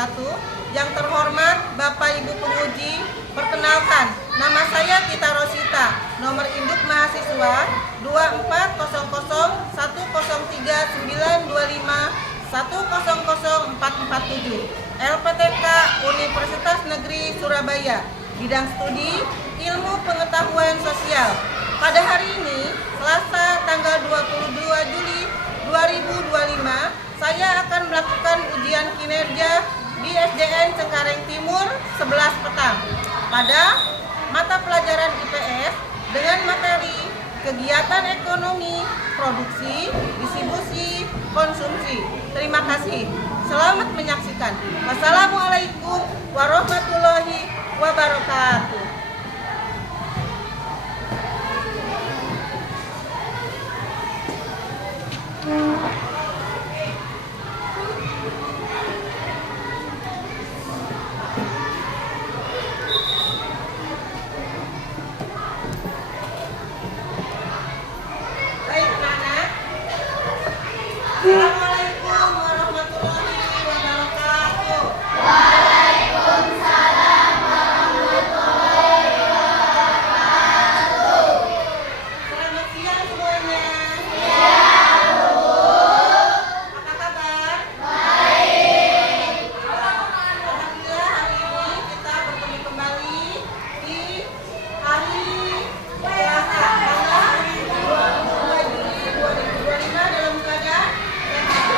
wabarakatuh. Yang terhormat Bapak Ibu penguji, perkenalkan, nama saya Tita Rosita, nomor induk mahasiswa 2410925100447, LPTK Universitas Negeri Surabaya, bidang studi Ilmu Pengetahuan Sosial. Pada hari ini, Selasa tanggal 22 Juli 2025, saya akan melakukan ujian kinerja di SDN Cengkareng Timur 11 petang pada mata pelajaran IPS dengan materi kegiatan ekonomi, produksi, distribusi, konsumsi. Terima kasih. Selamat menyaksikan. Wassalamualaikum warahmatullahi wabarakatuh. Assalamualaikum warahmatullahi wabarakatuh. Waalaikumsalam warahmatullahi wabarakatuh. Selamat siang semuanya. Siang, Bu. Apa kabar? Baik. Alhamdulillah, hari ini kita bertemu kembali di hari Selasa tanggal 22 Juli 2025 dalam keadaan sehat.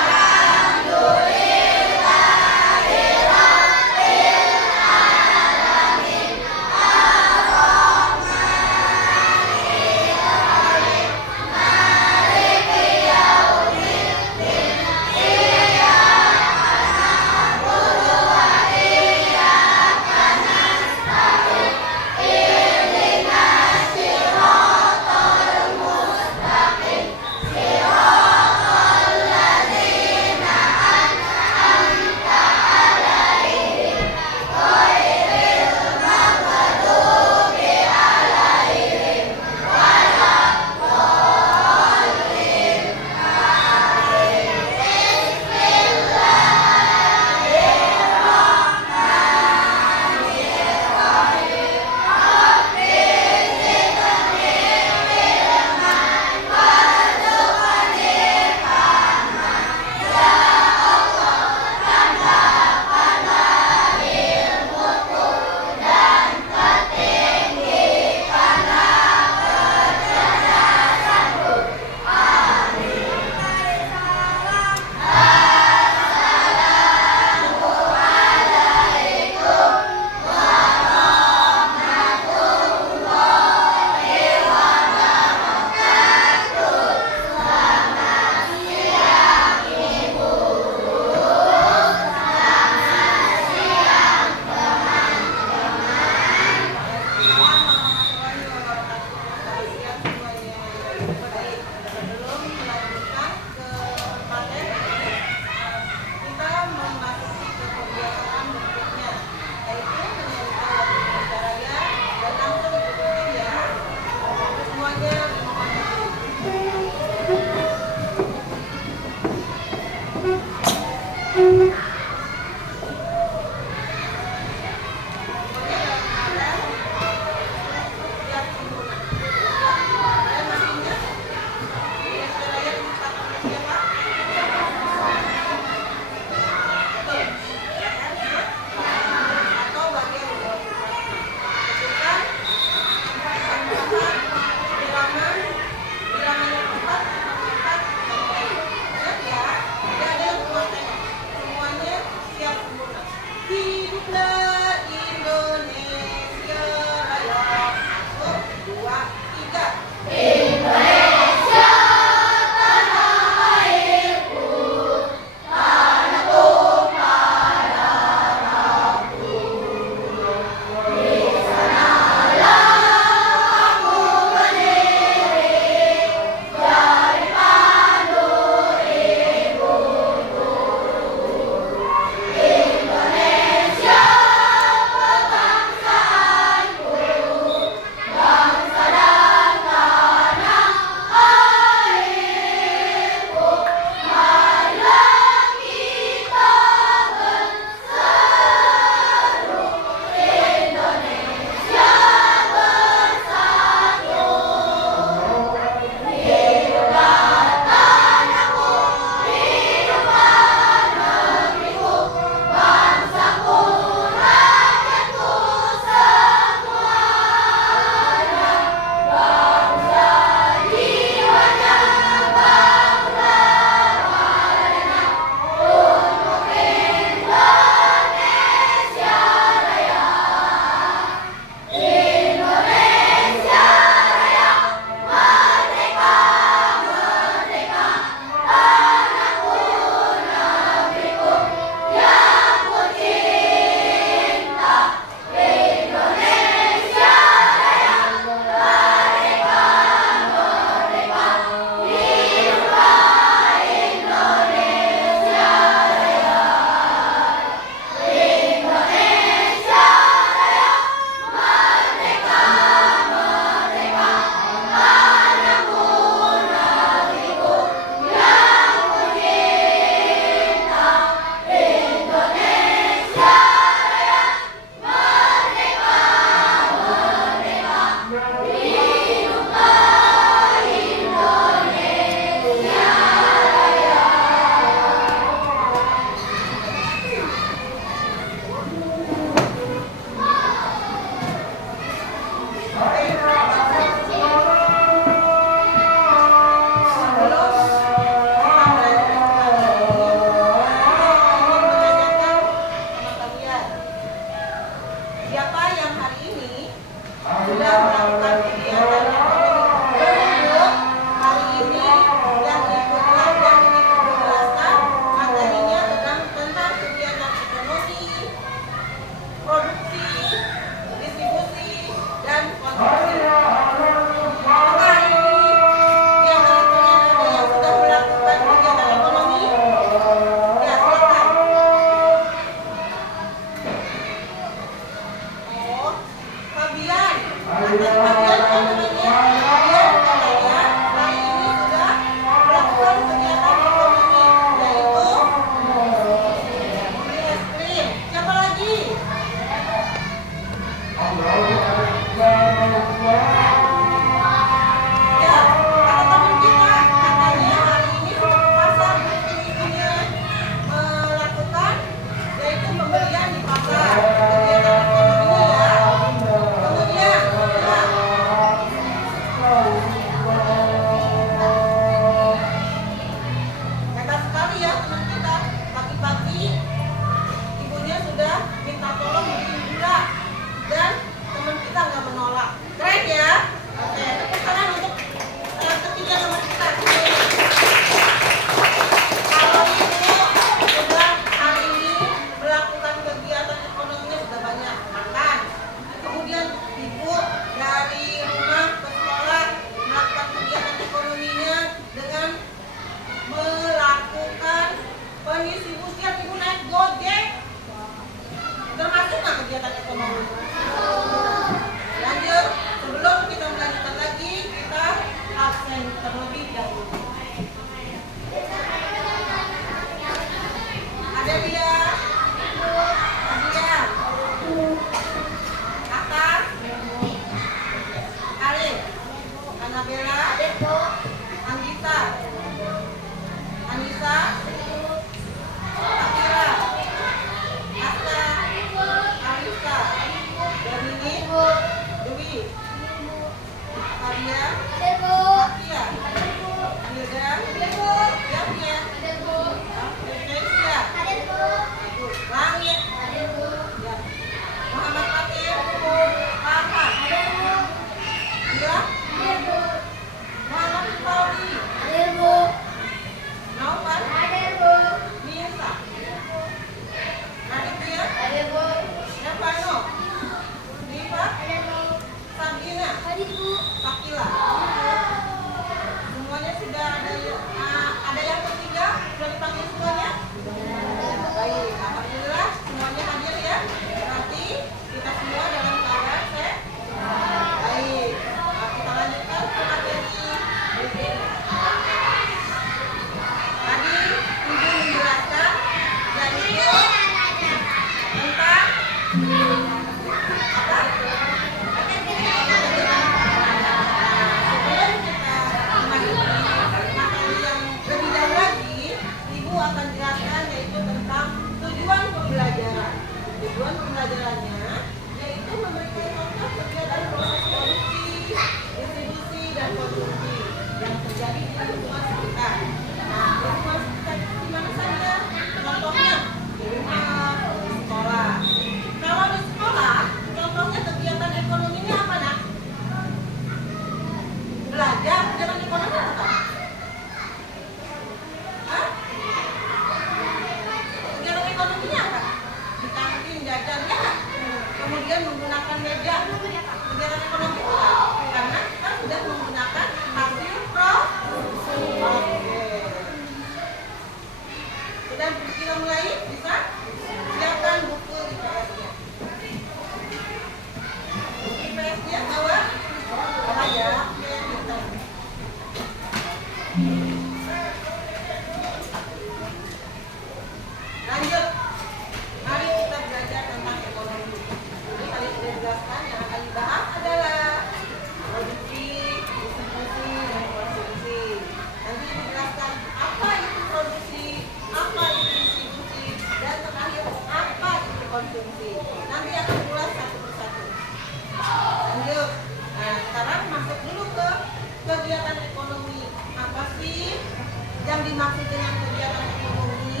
yang dimaksud dengan kegiatan ekonomi,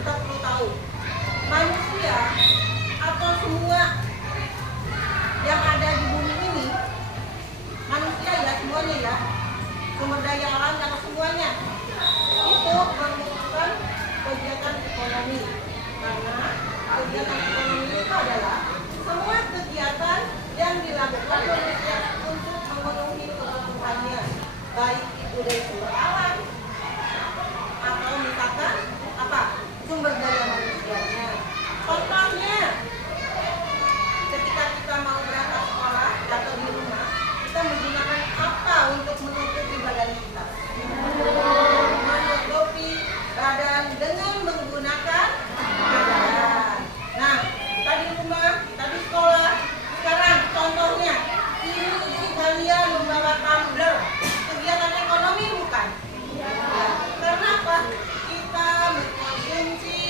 kita perlu tahu manusia atau semua yang ada di bumi ini, manusia ya semuanya ya, sumber daya alam atau semuanya itu membutuhkan kegiatan ekonomi. Karena kegiatan ekonomi itu adalah semua kegiatan yang dilakukan manusia untuk memenuhi kebutuhannya, baik itu dari sumber alam atau misalkan apa sumber daya manusianya. Contohnya, ketika kita mau berangkat sekolah atau di rumah, kita menggunakan apa untuk menutupi badan kita? Menutupi badan dengan menggunakan badan. Nah, kita di rumah, kita di sekolah. Sekarang contohnya, ini kalian membawa tumbler. Kegiatan ekonomi bukan? Ya. Karena apa? Kita mengkonsumsi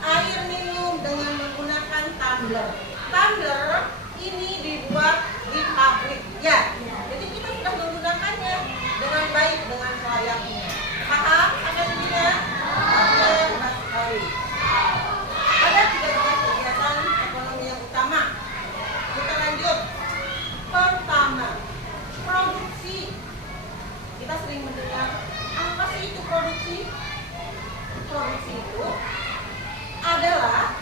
air minum dengan menggunakan tumbler. Tumbler ini dibuat di pabrik, ya. Jadi kita sudah menggunakannya dengan baik, dengan selayaknya. Paham? Ada tidak? Oke, Mas Kori. Ada 13 kegiatan ekonomi yang utama. Kita lanjut. Pertama, produksi. Kita sering mendengar, apa sih itu produksi? Produksi itu adalah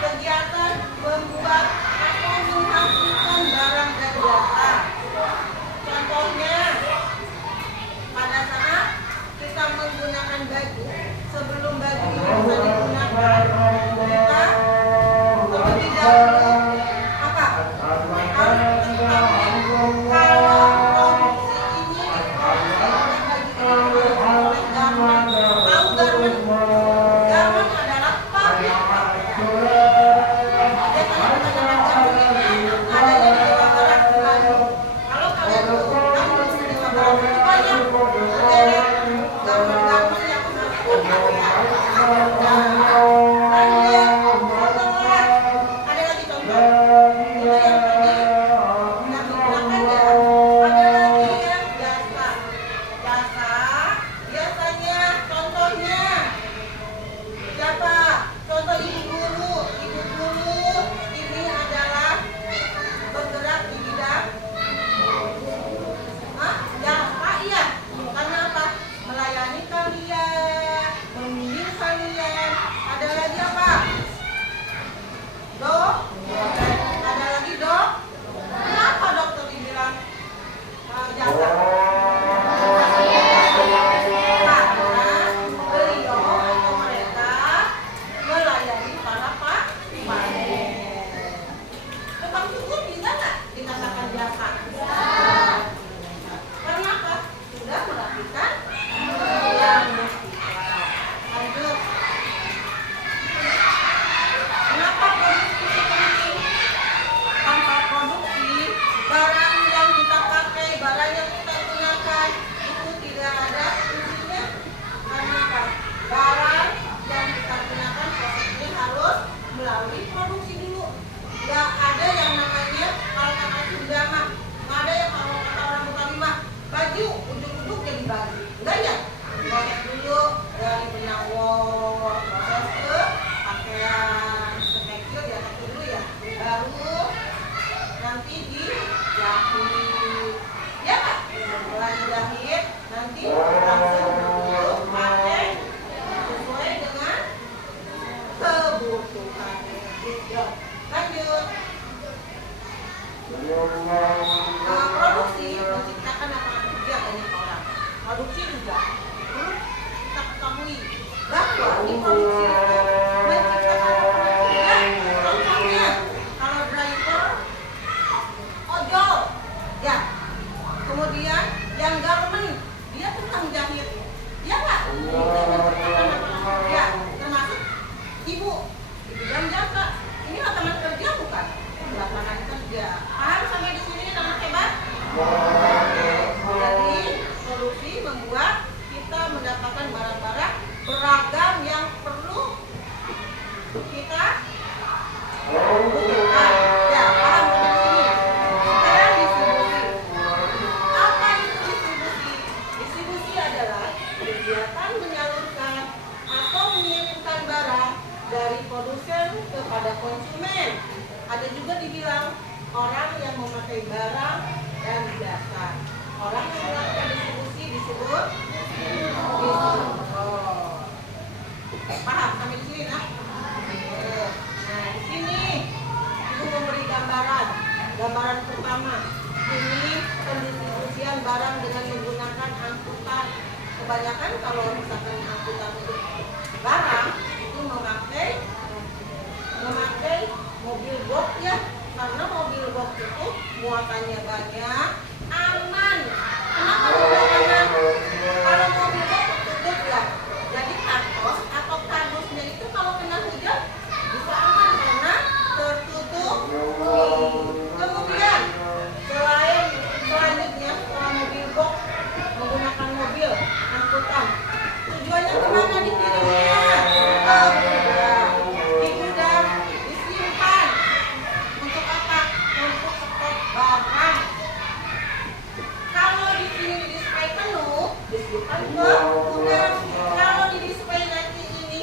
kegiatan membuat atau menghasilkan barang dan jasa. Contohnya, pada saat kita menggunakan baju, sebelum baju ini bisa digunakan, kita terlebih dahulu apa? Harus mengetahui kalau produksi ini oleh garment. Tahu garment? Garment adalah pabrik pakaian. Biasanya kebanyakan garment ini adanya di Jawa Barat, Bandung. Kalau kalian kan di Jawa Barat itu banyak derek garment-garment yang menghasilkan pakaian. Lanjut, setelah ada lagi contoh. Itu yang tadi kita gunakan ya. Ada lagi yang jasa. Jasa biasanya contohnya siapa? Contoh ibu guru. Ibu guru ini adalah bergerak di bidang jasa, iya. Karena apa? Melayani kalian, membimbing kalian. Ada lagi apa? Dok? Ada lagi dok? Kenapa dokter dibilang jasa? Karena beliau atau mereka melayani para pasien. Tukang cukur bisa nggak dikatakan jasa? Karena apa? Sudah melakukan yang lanjut. Kenapa produksi itu penting? Tanpa produksi, barang yang kita pakai, barang yang kita gunakan itu tidak ada fungsinya. Karena apa? Barang yang kita gunakan prosesnya harus melalui produksi dulu. Nggak ada yang namanya kalau kata Sunda mah, nggak ada yang kalau kata orang Betawi mah baju ujung-ujung jadi baju. Enggak ya? Proses dulu dari benang wol, proses ke pakaian, ke tekstil diatas dulu ya. Baru nanti dijahit. Ya Pak? Setelah dijahit nanti langsung bentuk pakai sesuai dengan kebutuhannya. Gitu. Lanjut. Produksi menciptakan lapangan kerja banyak orang. Produksi juga perlu kita ketahui bahwa di produksi itu menciptakan lapangan kerja. Contohnya kalau driver ojol, ya. Kemudian yang garment dia tukang jahit, ya nggak? Itu menciptakan lapangan kerja. Termasuk ibu di bidang jasa. Ini lapangan kerja bukan? Lapangan kerja. Paham sampai di sini teman hebat? Jadi produksi membuat kita mendapatkan barang-barang beragam yang perlu kita butuhkan. Ya, paham sampai di sini? Sekarang distribusi. Apa itu distribusi? Distribusi adalah kegiatan menyalurkan atau mengirimkan barang dari produsen kepada konsumen. Ada juga dibilang orang yang memakai barang dan jasa. Orang yang melakukan distribusi disebut distributor. Paham sampai di sini, nah? Nah, di sini Ibu memberi gambaran pertama. Ini pendistribusian barang dengan menggunakan angkutan. Kebanyakan kalau misalkan angkutan untuk barang itu memakai mobil box ya, karena mobil box itu muatannya banyak, aman. Kenapa aman? Kalau mobil box tertutup ya, jadi karton atau kardusnya itu kalau kena hujan bisa aman karena tertutup. Kemudian selanjutnya setelah mobil box menggunakan mobil angkutan, tujuannya kemana dikirimnya? Di gudang disimpan. Untuk apa? Untuk stok barang. Kalau di sini di display penuh, disimpan ke gudang. Kalau di display nanti ini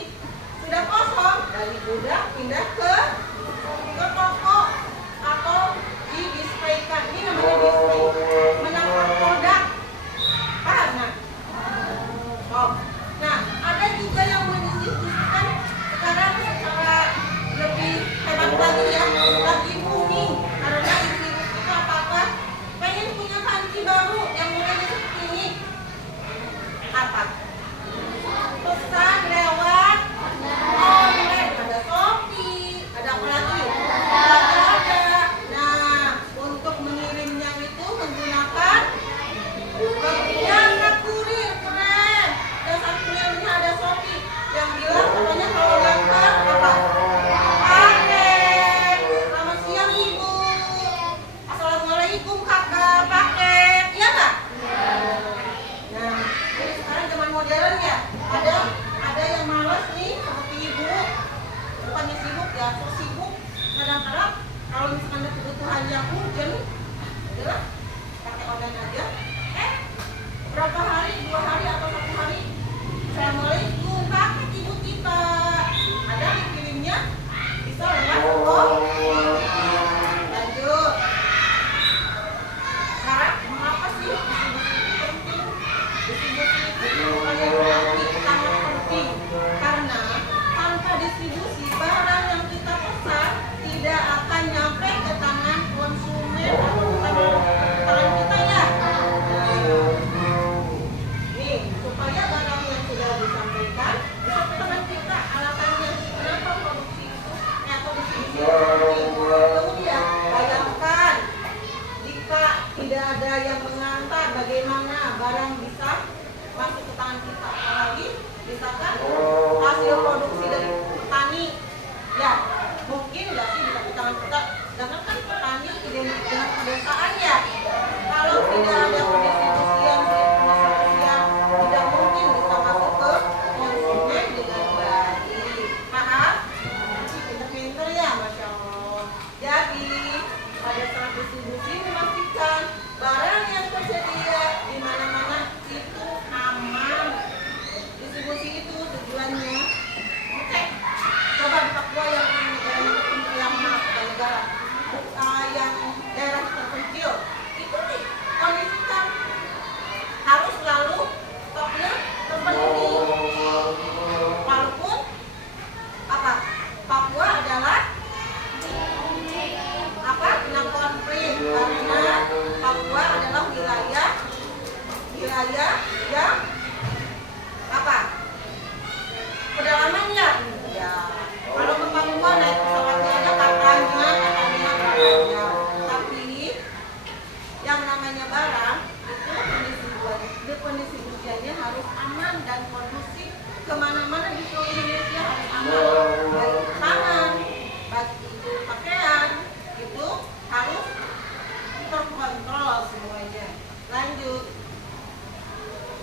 sudah kosong, dari gudang pindah ke toko atau di displaykan. Ini namanya display, menampar produk. Paham nggak? Nah, ada juga yang mendistribusikan sekarang secara lebih hebat lagi ya, lagi booming. Karena ibu-ibu kita apa-apa pengen punya panci baru yang modelnya seperti ini. Apa? Pesan lewat online. Ada Shopee, ada apa lagi? Ada. Nah, untuk mengirimnya itu menggunakan jasa kurir. Keren. Jasa kurirnya ada Shopee yang bilang katanya kalau ngantar apa? Paket. Selamat siang Ibu. Assalamualaikum Kakak. Paket. Iya nggak? Nah, jadi sekarang zaman modern ya. Ada yang malas nih seperti Ibu. Bukannya sibuk ya, so sibuk. Kadang-kadang kalau misalkan ada kebutuhan yang urgent, adalah pakai online aja. Berapa hari, 2 hari atau 1 hari? Assalamualaikum, paket Ibu kita. Ada dikirimnya? Bisa lewat lanjut. Sekarang mengapa sih distribusi itu penting? Distribusi itu sangat penting karena tanpa distribusi barang yang kita pesan tidak akan nyampe ke tangan konsumen atau tangan kita ya. Nih, supaya barang yang sudah disampaikan bisa ke tangan kita. Alasannya kenapa produksi itu atau distribusi itu penting. Kemudian bayangkan jika tidak ada yang mengantar, bagaimana barang bisa masuk ke tangan kita. Apalagi misalkan hasil produksi dari petani, ya mungkin nggak sih bisa ke tangan kita. Karena kan petani identik dengan pedesaan ya. Kalau tidak ada pendistribusian tidak mungkin bisa masuk ke konsumen dengan baik. Paham? Pinter-pinter ya, Masya Allah. Jadi pada saat distribusi memastikan barang yang tersedia di mana-mana itu aman. Distribusi itu tujuannya cek. Coba di Papua yang negara yang daerah terpencil itu dikondisikan harus selalu stoknya terpenuhi. Walaupun apa? Papua adalah apa? Kena konflik karena Papua adalah wilayah yang apa? Pedalamannya ya. Kalau ke Papua naik pesawatnya aja katanya. Tapi yang namanya barang itu pendistribusiannya harus aman dan kondusif. Kemana-mana di seluruh Indonesia harus aman. Baik pangan, baik itu pakaian, itu harus terkontrol semuanya. Lanjut.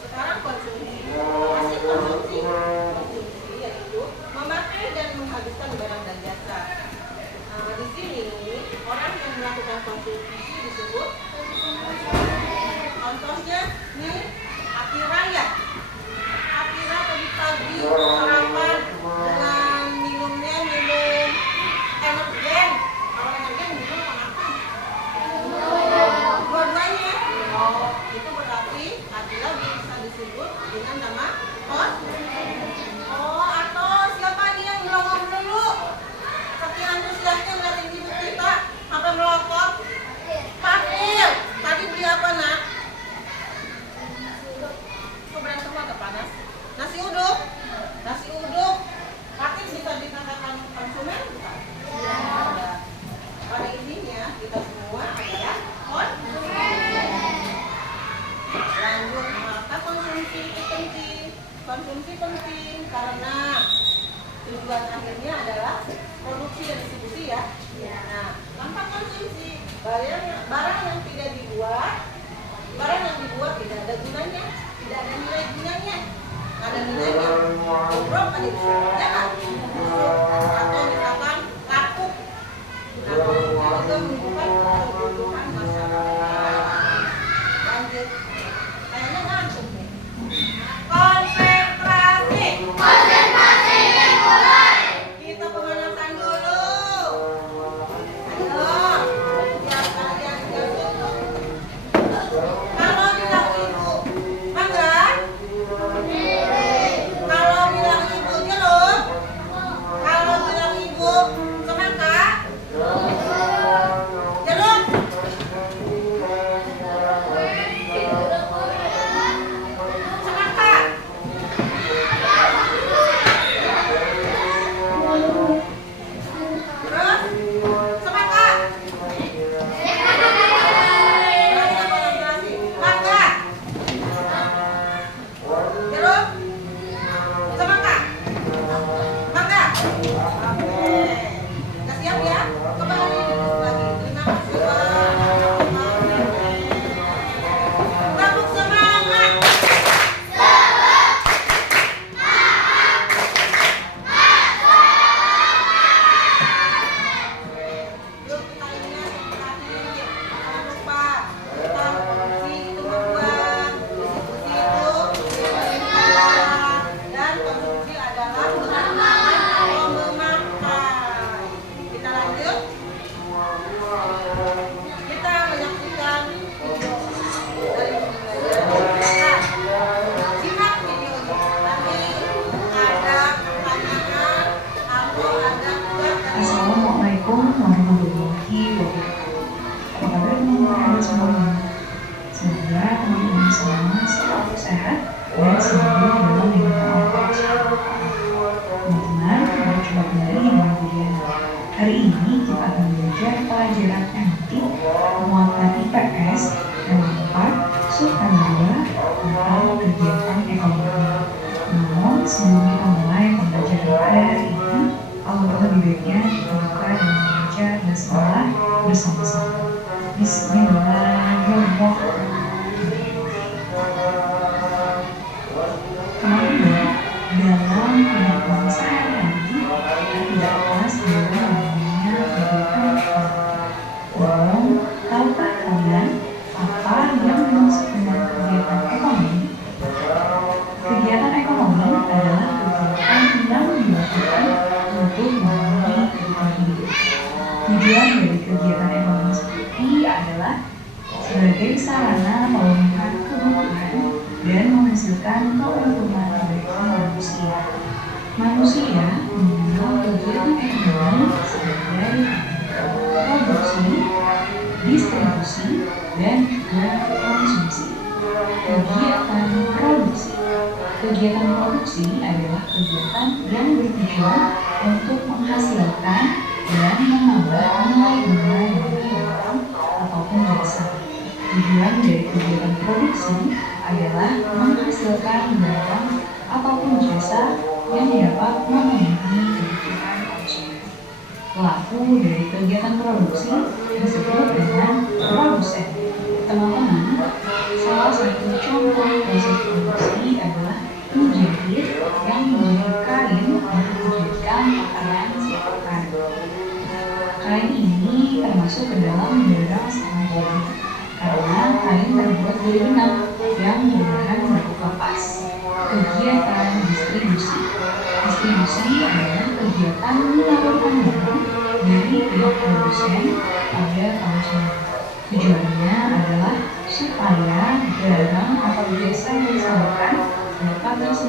Sekarang konsumsi. Masih konsumsi yaitu memakai dan menghabiskan barang dan jasa. Di sini orang yang melakukan konsumsi disebut contohnya nih api raya. dengan nama oh, atau siapa nih yang ngomong dulu? Saking antusiasnya ngeliatin ibu kita sampai melotot. Patil, tadi beli apa nak? Kok berantem agak panas? Nasi uduk. Patil bisa dikatakan konsumen bukan? Ya. Pada intinya kita semua adalah lanjut, maka konsumsi itu penting. Konsumsi penting karena tujuan akhirnya adalah produksi dan distribusi ya. Nah, tanpa konsumsi barang yang tidak dibuat, barang yang dibuat tidak ada gunanya, tidak ada nilai gunanya. Ada nilainya, bobrok kan itu, ya kan? Atau misalkan laku. Nah, itu menunjukkan kebutuhan masyarakat. Lanjut, kayaknya ngantuk nih. Konsentrasi dimulai. Kita pemanasan dulu. Ayo, biar kalian jatuh. Kalau bilang ibu, mangga. Kalau bilang ibu jeruk. Kalau bilang ibu semangka. Jeruk. Semangka. Terus semangka. Berarti apa konsentrasi? Mangga. Jeruk. Semangka. Mangga. Oke. Udah siap ya? Coba hari ini duduk lagi. Terima kasih Pak. Tepuk semangat. Yuk kita ingat yang tadi. Jangan lupa kita produksi itu membuat, distribusi itu menyimpan, dan konsumsi adalah menggunakan atau memakai. Kita lanjut. Kita menyaksikan video dari pembelajaran. Simak videonya. Nanti ada pertanyaan atau ada tugas dari Assalamualaikum warahmatullahi wabarakatuh. Apa kabar teman-teman semuanya? Semoga teman-teman semua selalu sehat dan selalu dalam lindungan Allah SWT. Teman-teman, berjumpa kembali dengan Budiana. Hari ini kita akan belajar pelajaran MT muatan IPS nomor 4 subtema 2 tentang kegiatan ekonomi. Namun sebelum kita mulai pembelajaran pada hari ini, alangkah lebih baiknya kita buka dan membaca basmalah bersama-sama. Bismillahirrahmanirrahim. Teman-teman, dalam kehidupan sehari-hari kita tidak lepas dari namanya kegiatan ekonomi. Namun, tahukah kalian apa yang dimaksud dengan kegiatan ekonomi? Kegiatan ekonomi adalah kegiatan yang dilakukan untuk memenuhi kebutuhan hidup. Tujuan dari kegiatan ekonomi sendiri adalah sebagai sarana pemenuhan kebutuhan dan menghasilkan keuntungan bagi manusia. Manusia mengenal kegiatan ekonomi sebagai produksi, distribusi, dan juga konsumsi. Kegiatan produksi. Kegiatan produksi adalah kegiatan yang bertujuan untuk menghasilkan dan menambah nilai guna dari barang ataupun jasa. Tujuan dari kegiatan produksi adalah menghasilkan barang ataupun jasa yang dapat memenuhi kebutuhan konsumen. Pelaku dari kegiatan produksi disebut dengan produsen. Teman-teman, salah satu contoh proses produksi adalah menjahit yang menjahit kain untuk dijadikan pakaian siap pakai. Kain ini termasuk ke dalam barang setengah jadi karena kain terbuat dari benang yang berbahan baku kapas. Kegiatan distribusi. Distribusi adalah kegiatan menyalurkan barang dari pihak produsen pada konsumen. Tujuannya adalah supaya barang atau jasa yang disalurkan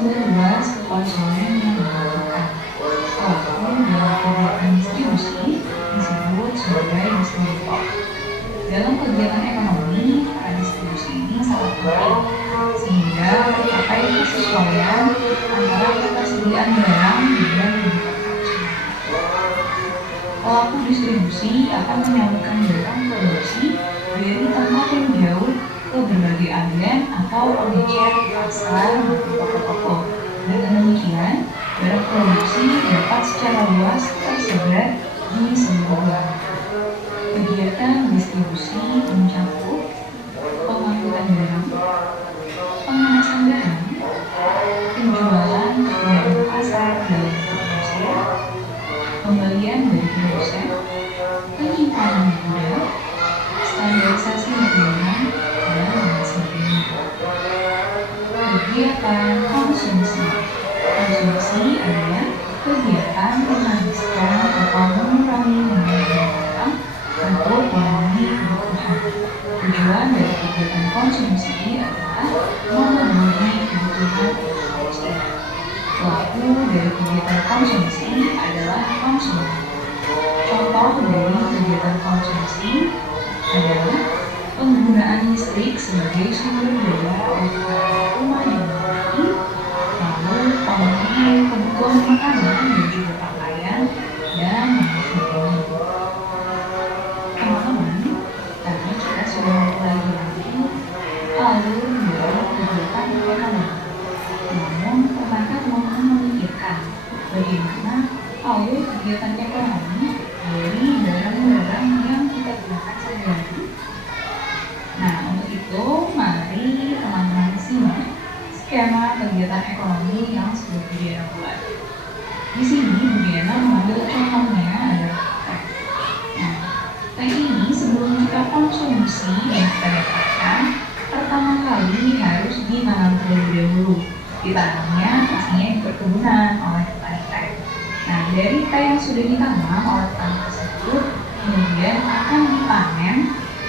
seluas konsumen yang dibutuhkan. Pelaku dalam kegiatan distribusi disebut sebagai distributor. Dalam kegiatan ekonomi, peran distribusi ini sangat penting sehingga tercapai kesesuaian antara ketersediaan barang dengan kebutuhan konsumen. Pelaku distribusi akan menyalurkan barang produksi dari tempat yang jauh ke berbagai agen atau pengecer di pasar maupun toko-toko. Dengan demikian, barang produksi dapat secara luas tersebar di seluruh wilayah. Kegiatan distribusi mencakup pengangkutan barang, pengemasan barang, penjualan dari pasar dalam produsen, pembelian dari produsen, penyimpanan gudang, standarisasi bahan, dan lain sebagainya. Kegiatan konsumsi. Konsumsi adalah kegiatan menghabiskan atau mengurangi penggunaan barang untuk memenuhi kebutuhan. Tujuan dari kegiatan konsumsi adalah memenuhi kebutuhan konsumsi. Pelaku dari kegiatan konsumsi adalah konsumen. Contoh dari kegiatan konsumsi adalah penggunaan listrik sebagai sumber daya untuk rumah yang dimiliki, lalu pemenuhan kebutuhan makanan dan juga pakaian, dan lain sebagainya. Teman-teman, tadi kita sudah mempelajari alur dari kegiatan ekonomi. Namun, pernahkah teman-teman memikirkan bagaimana alur kegiatan ekonomi dari barang-barang yang kita gunakan sehari-hari? Nah, untuk itu, mari teman-teman simak skema kegiatan ekonomi yang sudah Bu Diana buat. Di sini Bu Diana mengambil contohnya adalah teh. Nah, teh ini sebelum kita konsumsi dan kita dapatkan, pertama kali harus ditanam terlebih dahulu. Ditanamnya pastinya di perkebunan oleh petani teh. Nah, dari teh yang sudah ditanam oleh petani tersebut, kemudian akan dipanen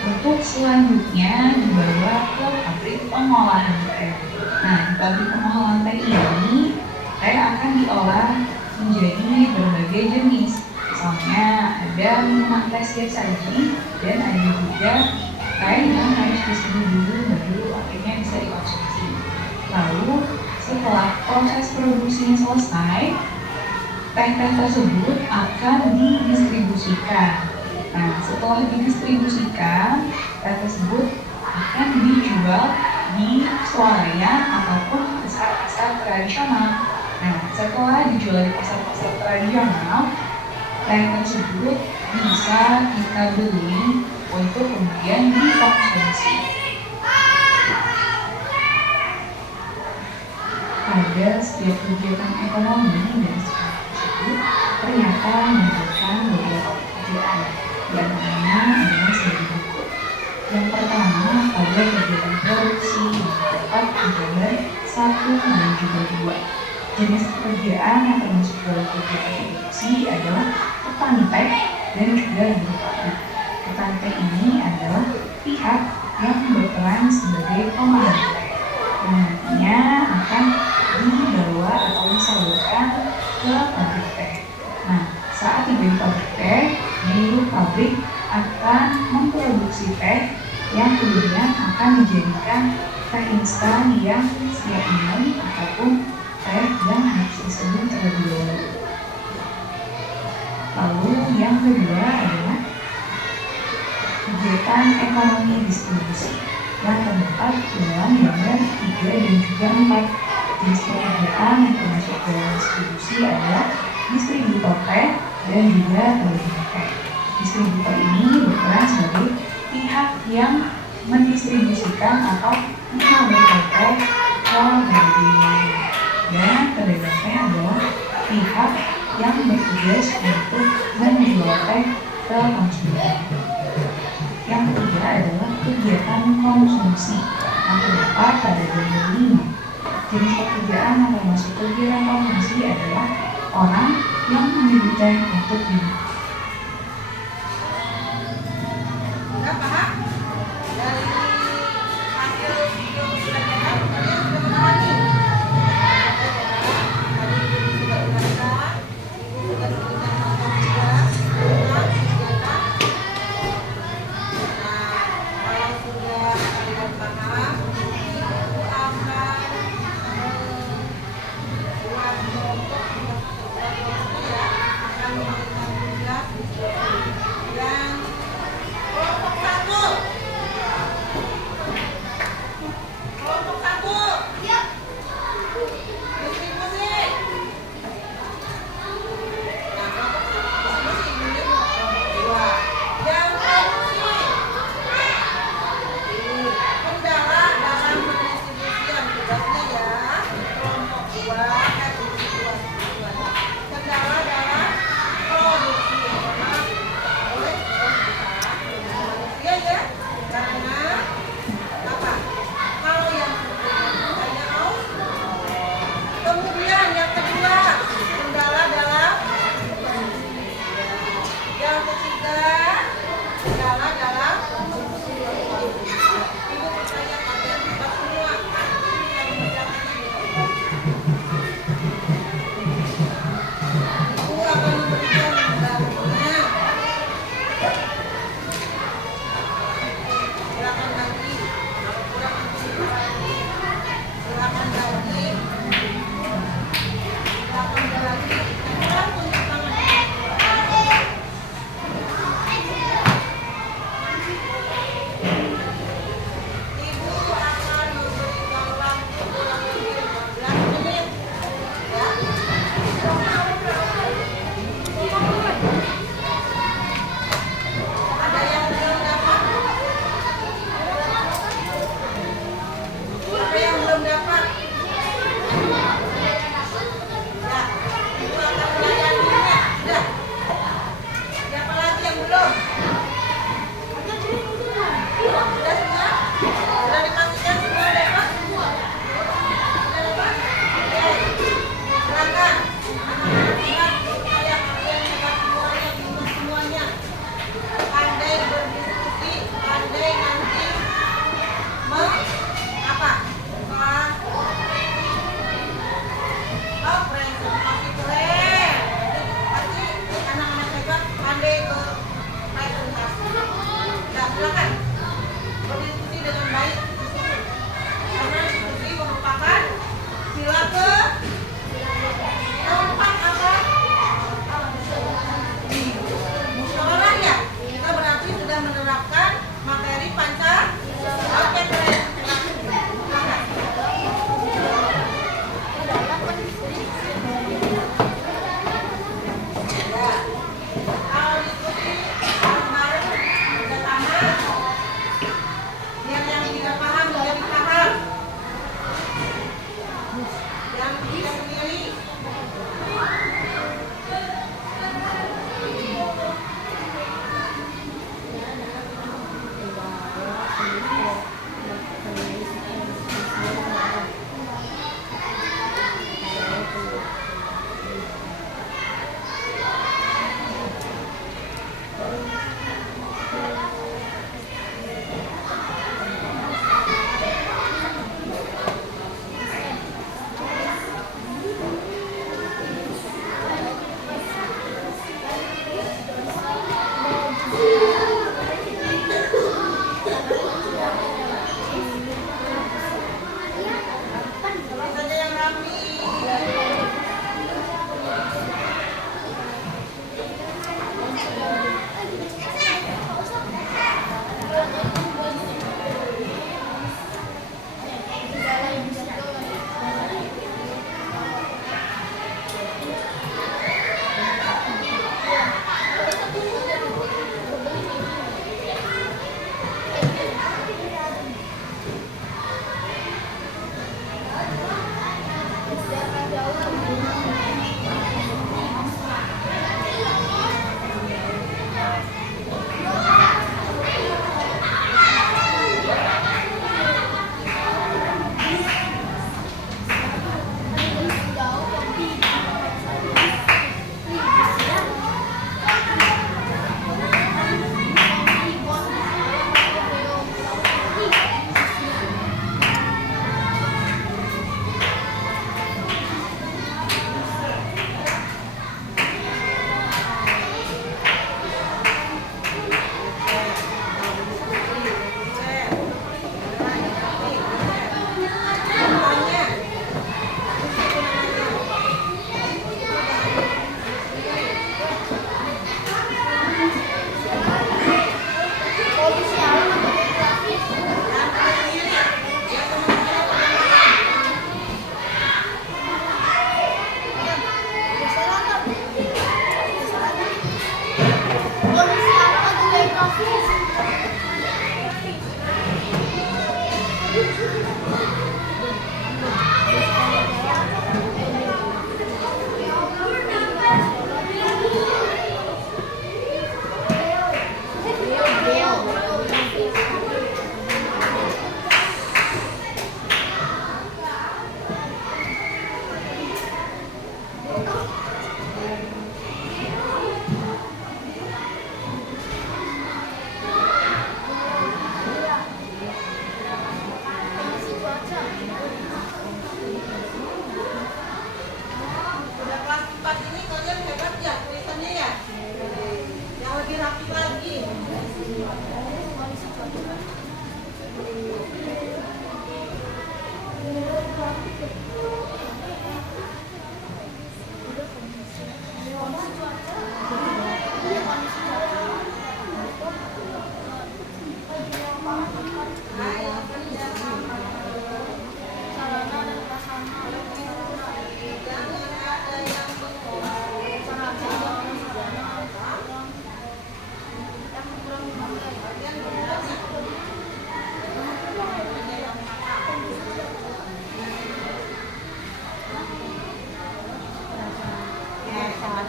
untuk selanjutnya dibawa ke pabrik pengolahan teh. Nah, di pabrik pengolahan teh ini, teh akan diolah menjadi berbagai jenis. Misalnya ada minuman teh siap saji dan ada juga teh yang harus diseduh dulu baru akhirnya bisa dikonsumsi. Lalu setelah proses produksinya selesai, teh-teh tersebut akan didistribusikan. Nah, setelah didistribusikan, teh tersebut akan dijual di swalayan ataupun pasar-pasar tradisional. Nah, setelah dijual di pasar-pasar tradisional, teh tersebut bisa kita beli untuk kemudian dikonsumsi. Pada setiap kegiatan ekonomi dan skema tersebut ternyata melibatkan beberapa pekerjaan. Yang pertama adalah sebagai berikut. Yang pertama, pada kegiatan produksi yang dapat digambar 1 dan juga 2. Jenis pekerjaan yang termasuk dalam kegiatan produksi adalah petani teh dan juga buruh pabrik. Petani teh ini adalah pihak yang berperan sebagai pemanen teh, yang nantinya akan dibawa atau disalurkan ke pabrik teh. Nah, saat tiba di pabrik teh, buruh pabrik akan memproduksi teh yang kemudian akan dijadikan teh instan yang siap minum ataupun teh yang harus diseduh terlebih dahulu. Lalu yang kedua adalah kegiatan ekonomi distribusi yang terdapat dalam gambar 3 dan juga 4. Jenis kegiatan yang termasuk dalam distribusi adalah distributor teh dan juga pengguna teh. Distributor ini berperan sebagai pihak yang mendistribusikan atau menyampaikan teh ke berbagai wilayah. Dan pedagang teh adalah pihak yang bertugas untuk menjual teh ke konsumen. Yang ketiga adalah kegiatan konsumsi yang terdapat pada gambar 5. Jenis pekerjaan yang termasuk kegiatan konsumsi adalah orang yang membeli teh untuk minum. Sudah paham? Dari hasil video pelajaran kalian sudah paham nih? Distribusi. Nah, kelompok distribusi ini dua. Yang produksi. Kendala dalam pendistribusian tugasnya ya. Kelompok dua, divisi dua. Kendala dalam produksi. Boleh manusia ya, karena apa? Kalau yang hanya aus. Kemudian yang kedua, kendala dalam yang ketiga, kendala dalam ibu percaya pada kita semua. Ibu akan memberikan gambarnya. Silakan lagi. Silakan lagi. Silakan lagi. Silakan tunjuk tangan. Ibu akan memberikan waktu kurang lebih 15 menit. Ya. Ada yang belum dapat? Ada yang belum dapat? Ya, ibu akan melayaninya. Sudah. Siapa lagi yang belum? Sudah semua? Sudah dipastikan semua dapat? Sudah dapat? Oke. Silakan. Anak-anak saya kalian dapat semuanya, bingung semuanya. Pandai berdiskusi, pandai nanti apa? Presentasi keren. Pasti anak-anak hebat pandai berpresentasi. Nah, silakan berdiskusi dengan baik. Karena diskusi merupakan sila keempat apa? Musyawarah ya. Kita berarti sudah menerapkan materi Pancasila. Oke, keren. Silakan. Ya. Kalau diskusi bareng-bareng bersama, biar yang tidak paham menjadi paham. Yang tidak sendiri. Tulis saja yang rapi.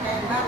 hebat.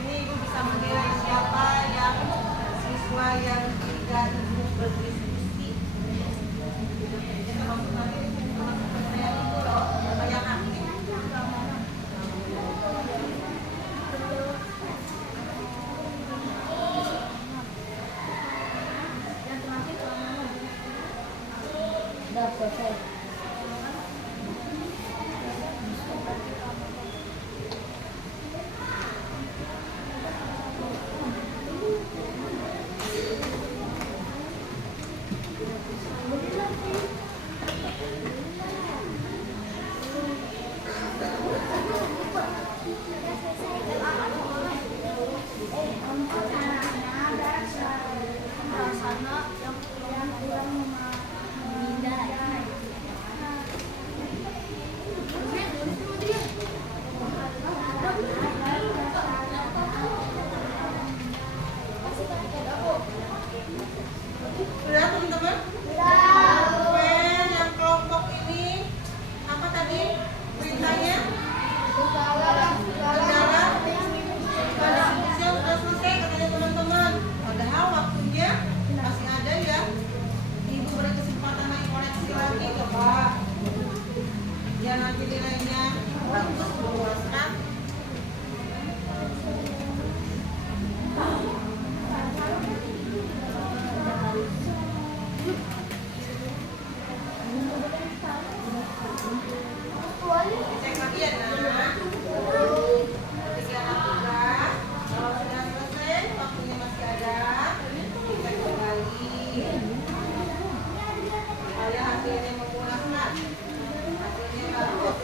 Ini Ibu bisa menilai siapa yang siswa yang tidak Ibu berdiskusi. Itu maksud nanti maksud penilaian Ibu loh, yang aktif. Udah selesai. Sudah teman-teman? Oke, yang kelompok ini apa tadi perintahnya? Adalah pada usia sudah selesai katanya teman-teman. Padahal waktunya masih ada ya. Ibu beri kesempatan lagi koreksi lagi coba. Ya nanti nilainya bagus memuaskan. Cek lagi ya nak. Ketika tugas, kalau sudah selesai, waktunya masih ada, cek kembali. Supaya hasilnya memuaskan, hasilnya bagus.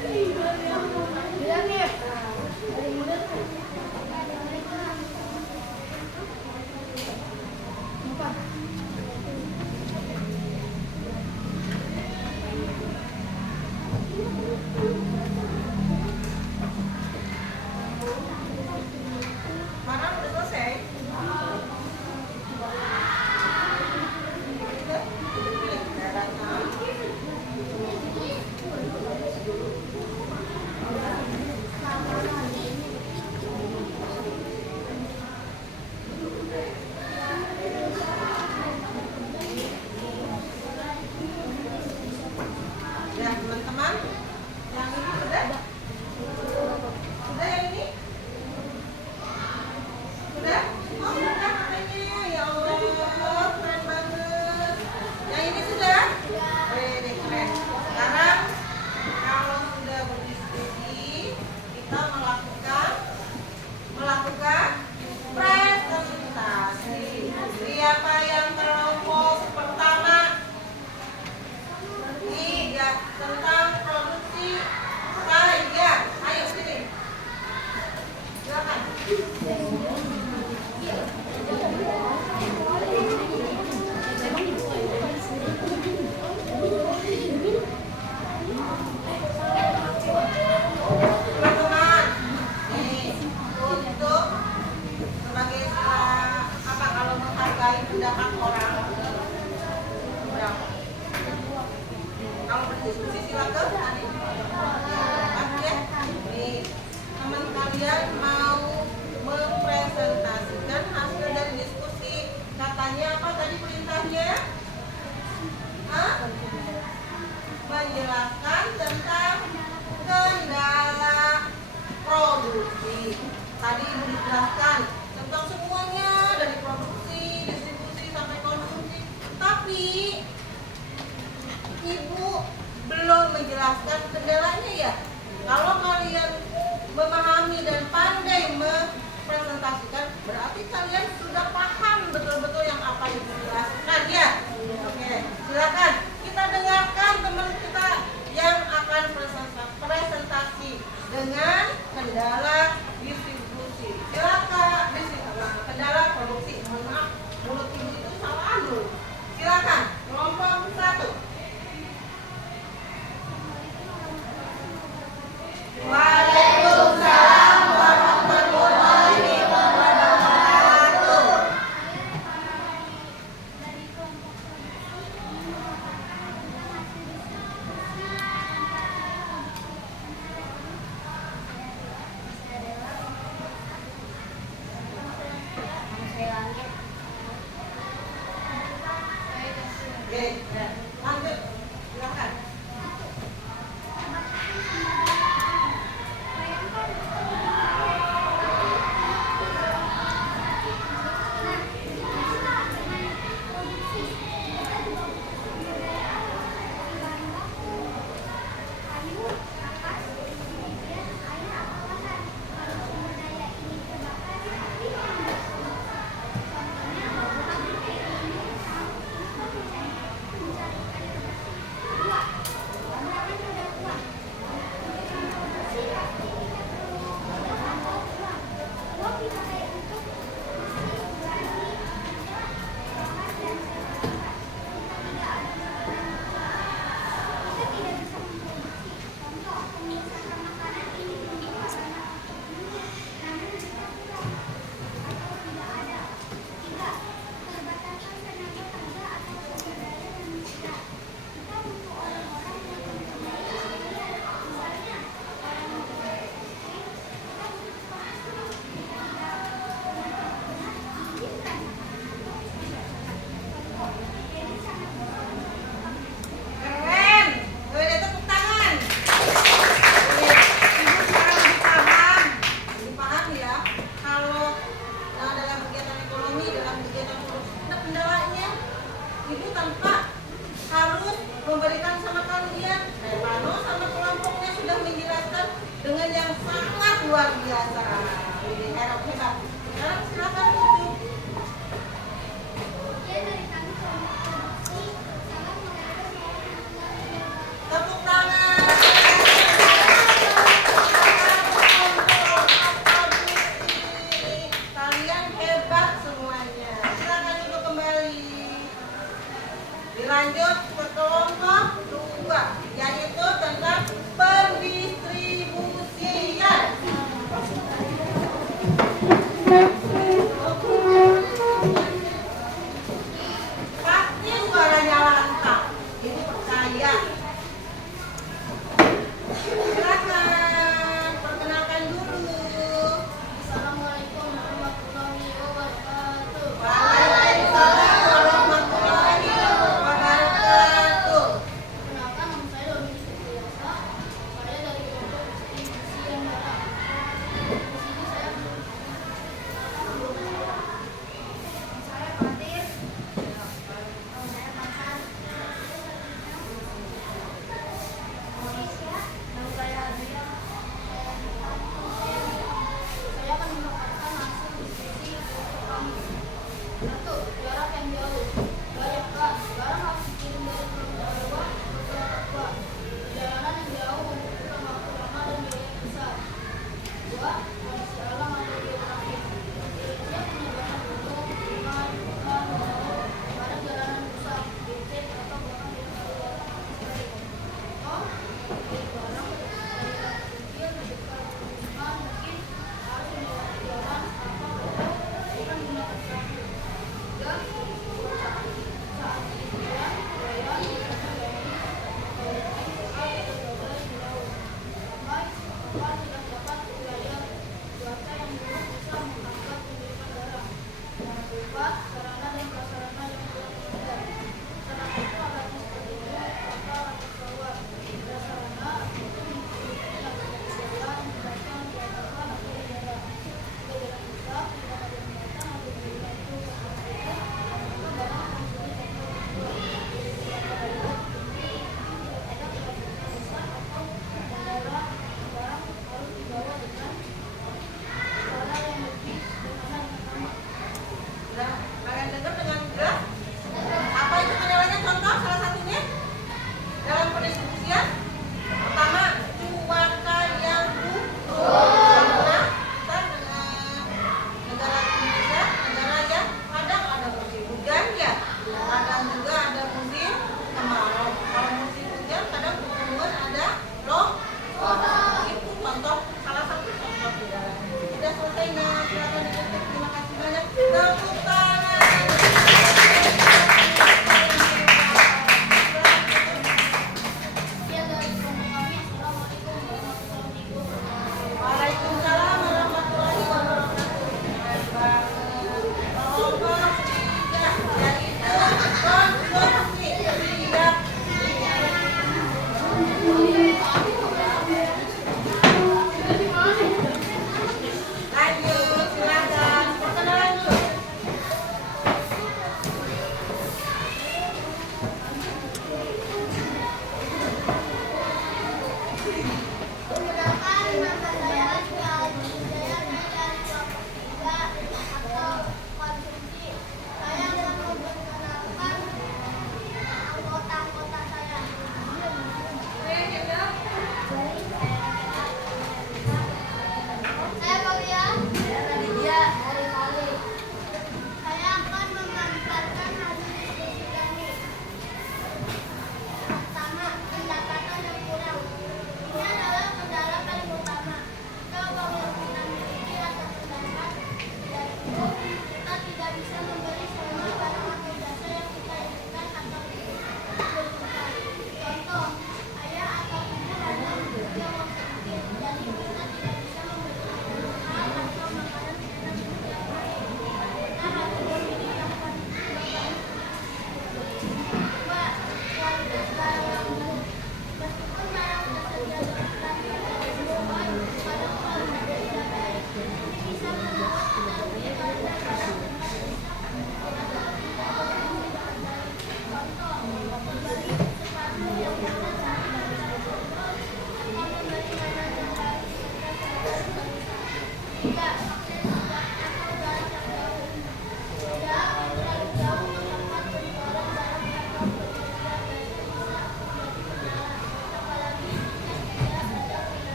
Mana udah selesai? Pilih daerahnya. berdiskusi silakan. Ya, nih teman kalian mau mempresentasikan hasil dari diskusi. Katanya apa tadi perintahnya? Menjelaskan tentang kendala produksi. Tadi Ibu dijelaskan tentang semuanya dari produksi, distribusi sampai konsumsi. Tapi Ibu belum menjelaskan kendalanya ya. Kalau kalian memahami dan pandai mempresentasikan, berarti kalian sudah paham betul-betul yang apa yang dijelaskan ya. Oke, silakan kita dengarkan teman kita yang akan presentasi dengan kendala distribusi. Silakan, kendala produksi. Mohon maaf, mulut Ibu itu salah dulu. Silakan, kelompok 1. Waalaikumsalam warahmatullahi wabarakatuh. Oke, lanjut. Silakan. Keren, boleh tepuk tangan. Ibu sekarang lebih paham ya. Kalau dalam kegiatan ekonomi, dalam kegiatan produksi, ada kendalanya. Ibu tanpa harus memberikan sama kalian, Revano sama kelompoknya sudah menjelaskan dengan yang sangat luar biasa. Ini hebat. Sekarang silakan Ibu. Tepuk tangan. Kalian hebat semuanya. Silakan duduk kembali. Dilanjut ke kelompok 2, yaitu tentang pendistribusian. Pasti suaranya lantang. Ibu percaya. Silakan, perkenalkan dulu. Assalamualaikum warahmatullahi wabarakatuh. Waalaikumsalam warahmatullahi wabarakatuh. Perkenalkan, nama saya Doni Setiasa. Saya dari kelompok distribusi yang barat. Di sini saya Fatir. Saya Farhan.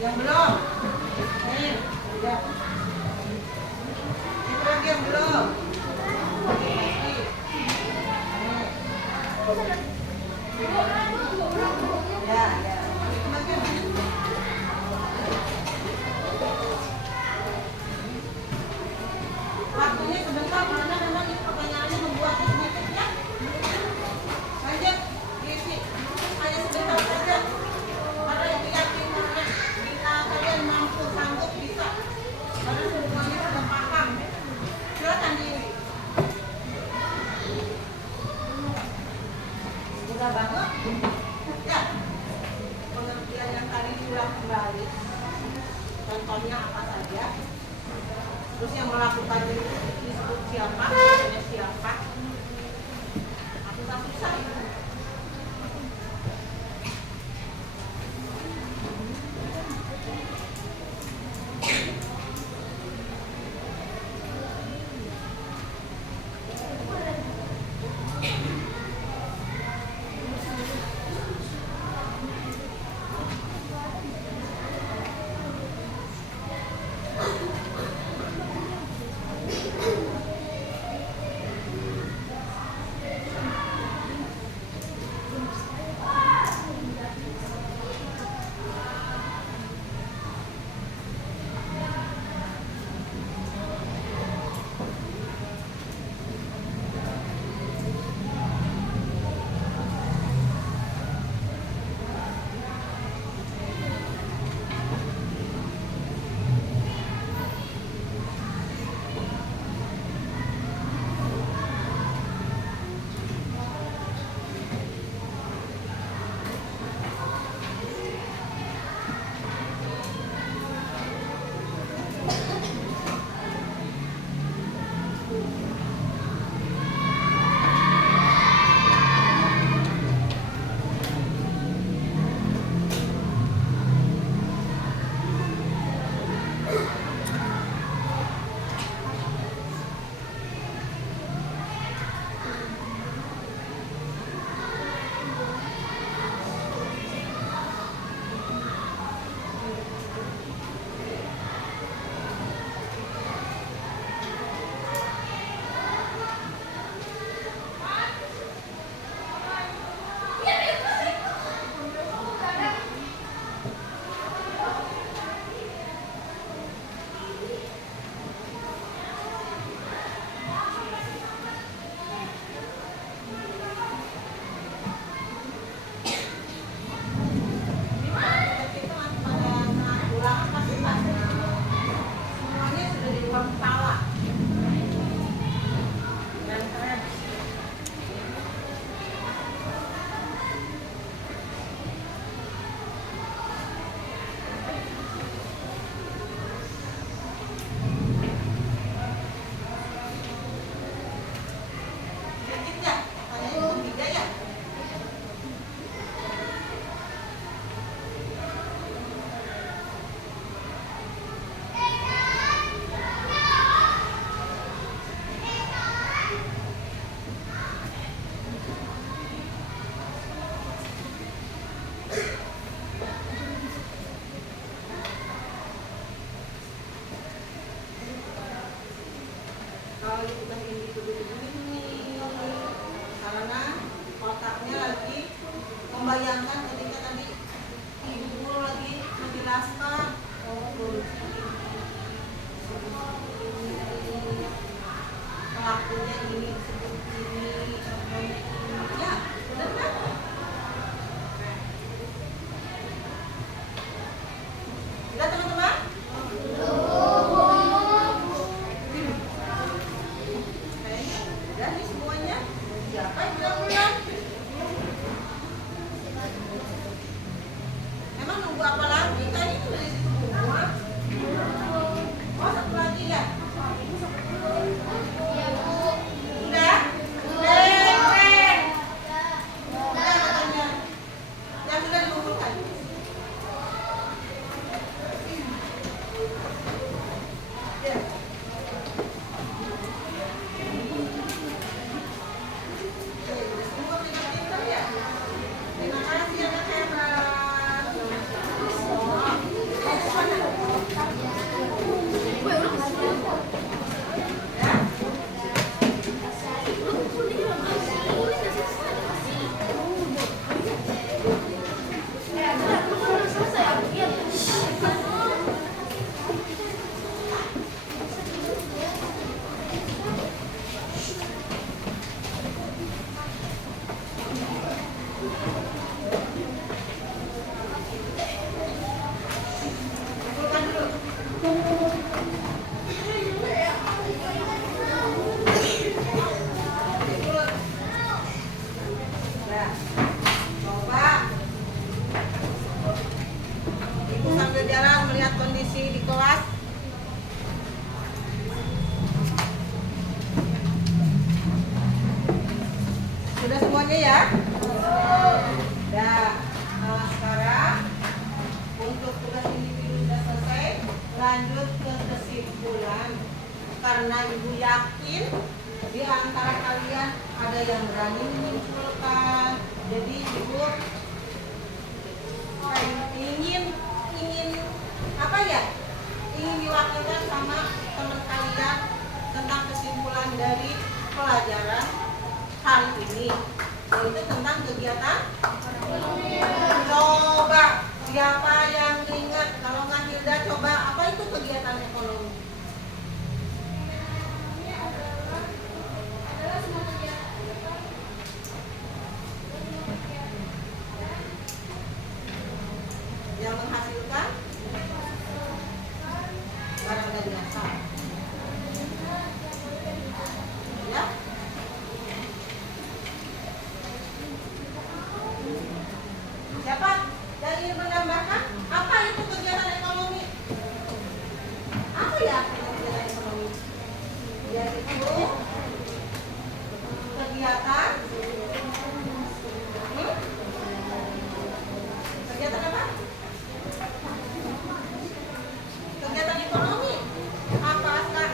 Yang belum? Nih, ya. Itu lagi yang belum. Oke, lagi. Nih. Ya, ya. Itu lagi. Waktunya sebentar karena memang ini pertanyaannya membuatnya sedikit ya. Lanjut, diisi. Hanya sebentar saja. Karena itu yakin karena bila kalian mampu, sanggup, bisa. Karena semuanya sudah paham. Silakan diri. Sudah banget? Ya. Pengertian yang tadi diulang kembali. Contohnya apa saja? Terus yang melakukan itu disebut siapa? Namanya siapa? Susah-susah itu. Kalau kita individu begini, karena otaknya lagi membayangkan ketika tadi ibu guru lagi menjelaskan produksi ini, pelakunya ini disebut ini, contohnya ini, ya benar kan? Sudah teman-teman? Udah nih semuanya. Siapa yang bilang belum? wakilkan sama teman kalian tentang kesimpulan dari pelajaran hari ini, yaitu tentang kegiatan. Coba siapa yang ingat? Kalau nggak Hilda, coba apa itu kegiatan ekonomi? Yang menghasilkan barang dan jasa. Ya. Siapa yang ingin menambahkan? Apa itu kegiatan ekonomi? Apa ya kegiatan ekonomi? Yaitu kegiatan kegiatan apa? Kegiatan ekonomi. Apa, Kak?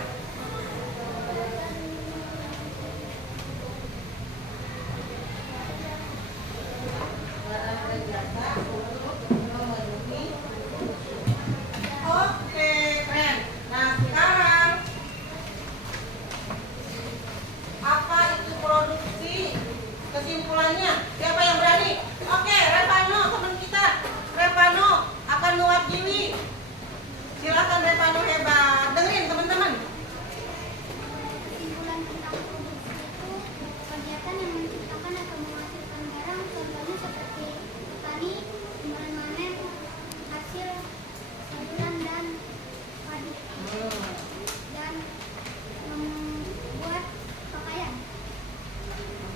Barang dan jasa untuk memenuhi. Oke, keren. Nah, sekarang apa itu produksi? Kesimpulannya, siapa yang berani? Oke, Revano, teman kita. Revano akan mewakili. Silakan Revano, hebat. Dengerin teman-teman. Kesimpulan tentang produksi itu kegiatan yang menciptakan atau menghasilkan barang, contohnya seperti petani memanen hasil sayuran dan padi, dan membuat pakaian.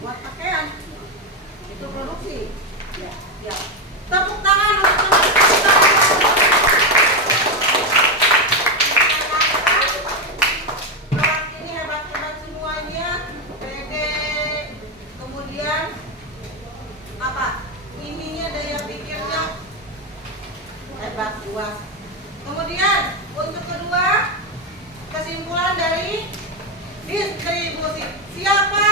Buat pakaian. Itu produksi. Ya, ya. Tepuk tangan untuk teman kita. Ini hebat-hebat semuanya. Dede. Kemudian apa? Ininya daya pikirnya hebat, luas. Kemudian untuk kedua, kesimpulan dari distribusi. Siapa?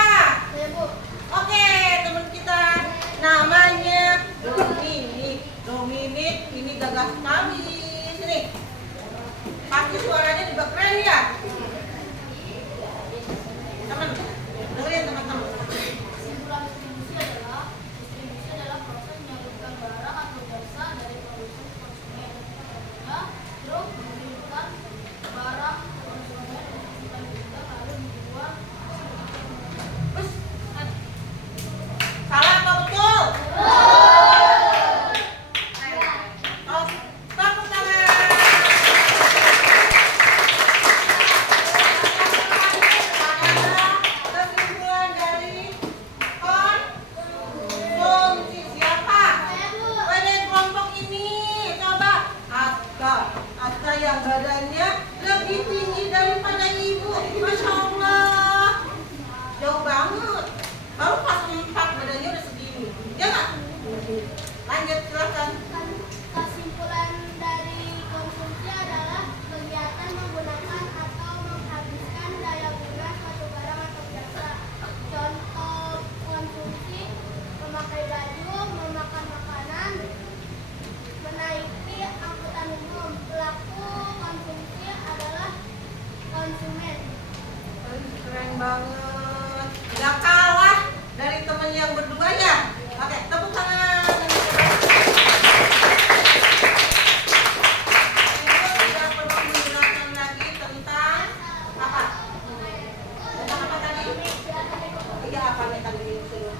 Ibu, Oke, teman kita namanya Dominik. Dominik ini gagah sekali. Sini. Pasti suaranya juga keren ya. Teman, dengerin teman-teman. kesimpulan distribusi adalah proses menyalurkan barang atau jasa dari produsen ke konsumen. Ya, truk mengirimkan barang ke konsumen dengan juga lalu dijual. Terus, salah apa betul? Oh, tepuk tangan. Kesimpulan dari konsumsi siapa? Pada kelompok ini, coba Aska yang badannya lebih tinggi daripada ibu. Masya Allah, jauh banget. Baru pas 4 badannya udah segini. Ya nggak? Lanjut, silakan. Kesimpulan dari konsumsi adalah kegiatan menggunakan atau menghabiskan daya guna suatu barang atau jasa. Contoh konsumsi: memakai baju, memakan makanan, menaiki angkutan umum. Pelaku konsumsi adalah konsumen. Keren banget. Gak kalah dari temen yang berdua ya. Oke, tepuk tangan. Kita tidak perlu menjelaskan lagi tentang apa? Tentang apa tadi? Iya, apa nih tadi disuruh?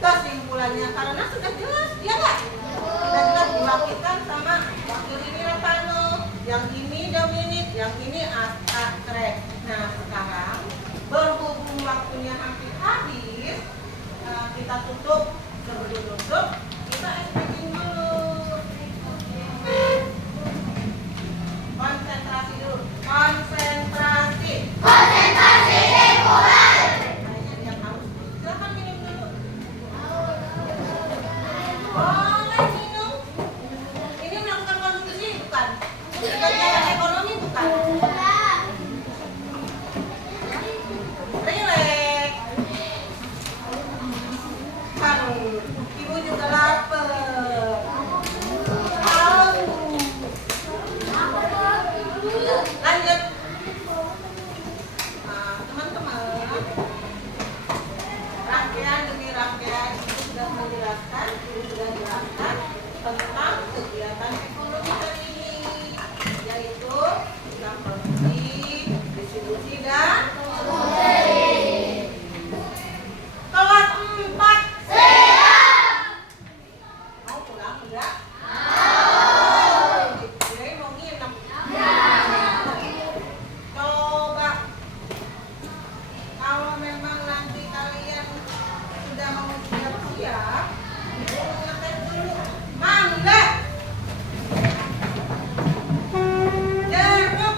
Kesimpulannya karena sudah jelas, ya nggak? Sudah jelas diwakilkan sama wakil ini Revano, yang ini Dominik, yang ini Astrek. Nah, sekarang berhubung waktunya hampir habis, kita tutup duduk, kita speaking dulu. Konsentrasi dulu. Konsentrasi. Kayaknya dia haus. Silakan minum dulu. Boleh minum. Ini melakukan konsumsi bukan? Kegiatan ekonomi bukan? Relax. Aduh, ibu juga lapar. Au. tentang kegiatan ekonomi hari ini, yaitu tentang produksi, distribusi, dan kelas 4. Mau pulang enggak? Kirain mau nginep. Coba kalau memang nanti kalian sudah mau siap-siap, ngetes dulu. Mangga. Jeruk.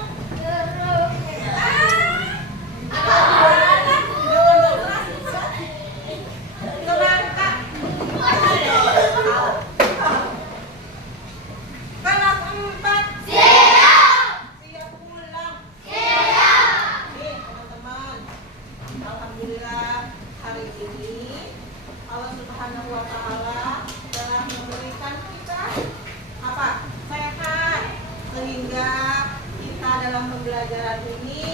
Semangka. Kelas 4. Siap pulang. Nih teman-teman, alhamdulillah hari ini Allah Subhanahu wa Ta'ala telah memberikan kita apa? Sehat, sehingga kita dalam pembelajaran ini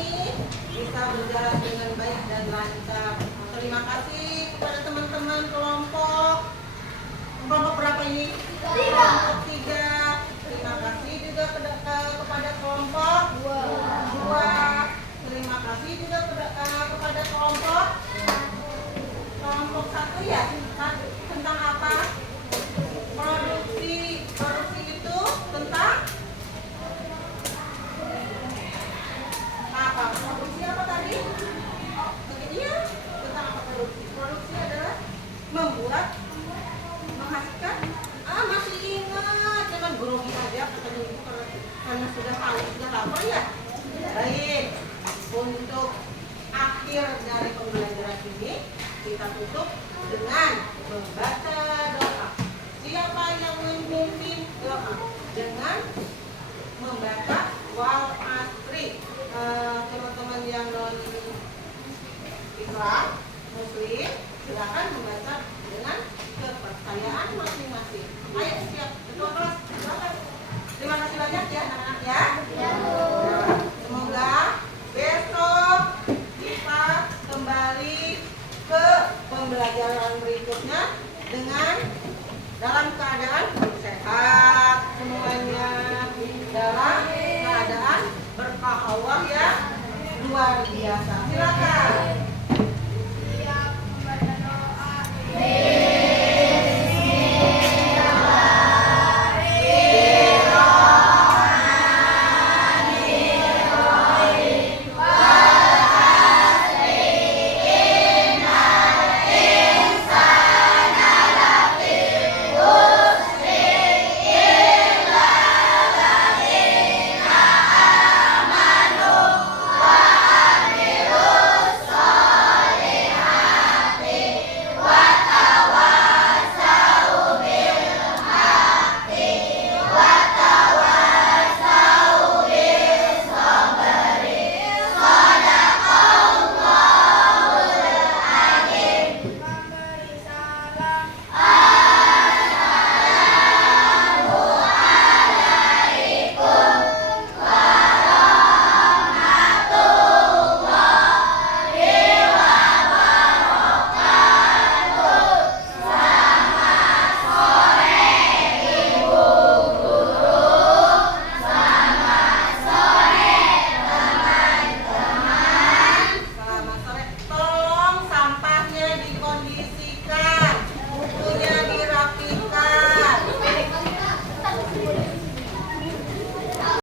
bisa berjalan dengan baik dan lancar. Terima kasih kepada teman-teman kelompok berapa ini? Kelompok 3. Terima kasih juga kepada kelompok 2. Terima kasih juga kepada kelompok 1 ya. Tentang apa? Produksi. Produksi itu tentang apa? Produksi apa tadi? Iya, tentang apa produksi? Produksi adalah membuat, menghasilkan. Masih ingat, jangan grogi aja katanya ibu karena sudah tahu, sudah hafal ya. Baik, untuk akhir dari pembelajaran ini kita tutup dengan membaca doa. Siapa yang memimpin doa? Dengan membaca wal asri. Teman-teman yang non Islam, Muslim, silakan membaca dengan kepercayaan masing-masing.